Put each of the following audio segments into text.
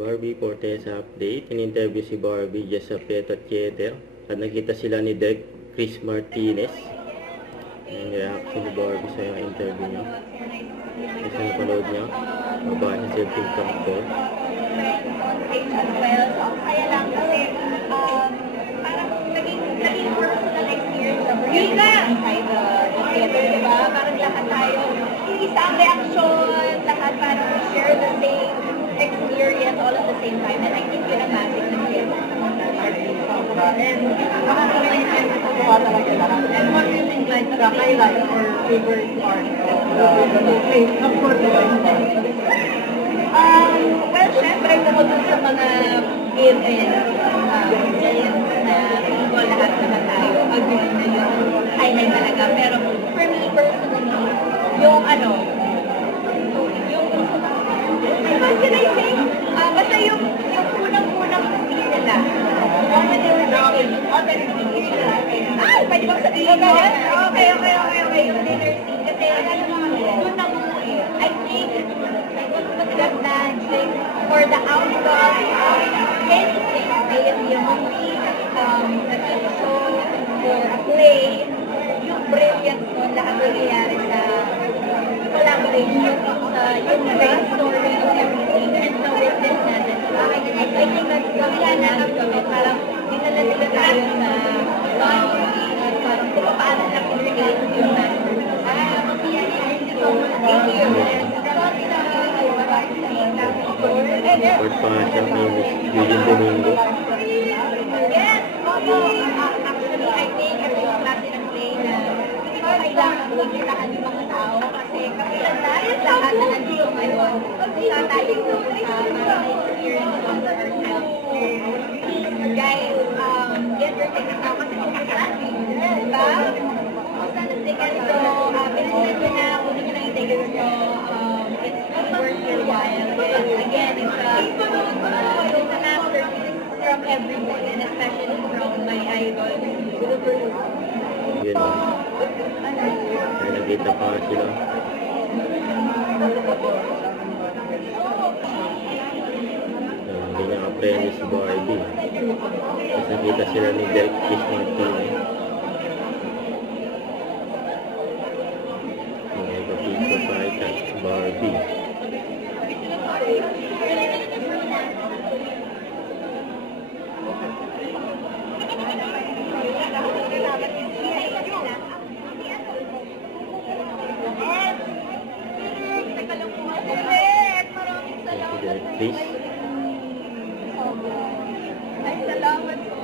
Barbie Fortesa update. In-interview si Barbie just sa Piet at Kieter. At nakita sila ni Derek Chris Martinez. Yung reaction ni Barbie sa interview niya. Kasi napanood niya. Baba niya sa TikTok ko. Well, so ang saya lang kasi parang naging personal experience sa Barbie inside the theater, diba? Parang lahat tayo, isang reaksyon, lahat parang share the same experience all at the same time. And I think yun ang magic ng theater. And what do you think like the highlight or favorite part of the play? Of course, Well, syempre, bukod dun sa mga give-in games na equal lahat naman tayo, agree na yun, highlight talaga. Pero for me personally, yung what can I say? Basta yung unang-unang scene nila, when they were talking, ay, pwede bang sabihin mo? Okay. Yung dinner scene, kasi doon na mo I think that magic or the outcome of anything, may it be a movie, a TV show, or a play, yung brilliance nun, lahat nangyayari sa collaboration, sa yung great story of everything, and the witness natin. I think that's kaya na parang dinala nila tayo sa parang kung paano na create yung master. Thank you. Support pa nga siya kay Eugene Domingo. Yes! Actually, I think ito yung klase ng play na hindi ko kailangan pumuntahan yung mga tao kasi kapilan tayo lahat na nandito ngayon. Sa tayo na-experience for ourselves. Please, guys, get your tickets now kasi kumusta? Diba? Kumusta ng tickets? So, pinagsinan nyo na, kunin nyo na yung tickets nyo. It's really worth your while. And again, it's a masterpiece from everyone and especially from my idol. Yun o. Ay, nakita pa sila. Hindi niya ka-premise si Barbie. Tapos nakita sila ni Derek Chris Martinez. May kapito fight at Barbie. Derek Chris. Ay, salamat po.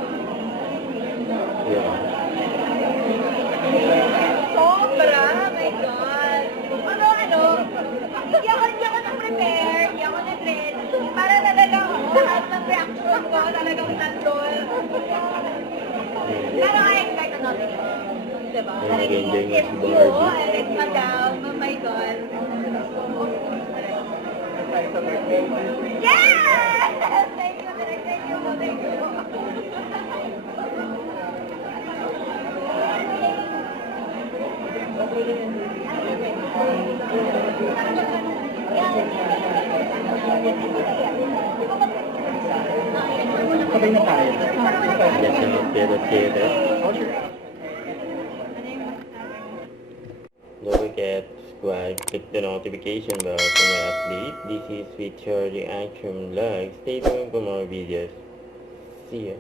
Yeah. Sobra, my God. Hindi ako na-prepare, hindi ako na-dress. Para talagang lahat ng reaction ko talagang nandun. Pero I expect another one. Diba? Nag-enjoy nga si It's Barbie. you, Alex Madam, oh my God. Yes! Thank you, Direk. Thank you. sabay na tayo. Just sa Piet at Kieter. Don't forget to subscribe, click the notification bell for my update. This is Feature Reaction Vlog. Stay tuned for more videos. See ya.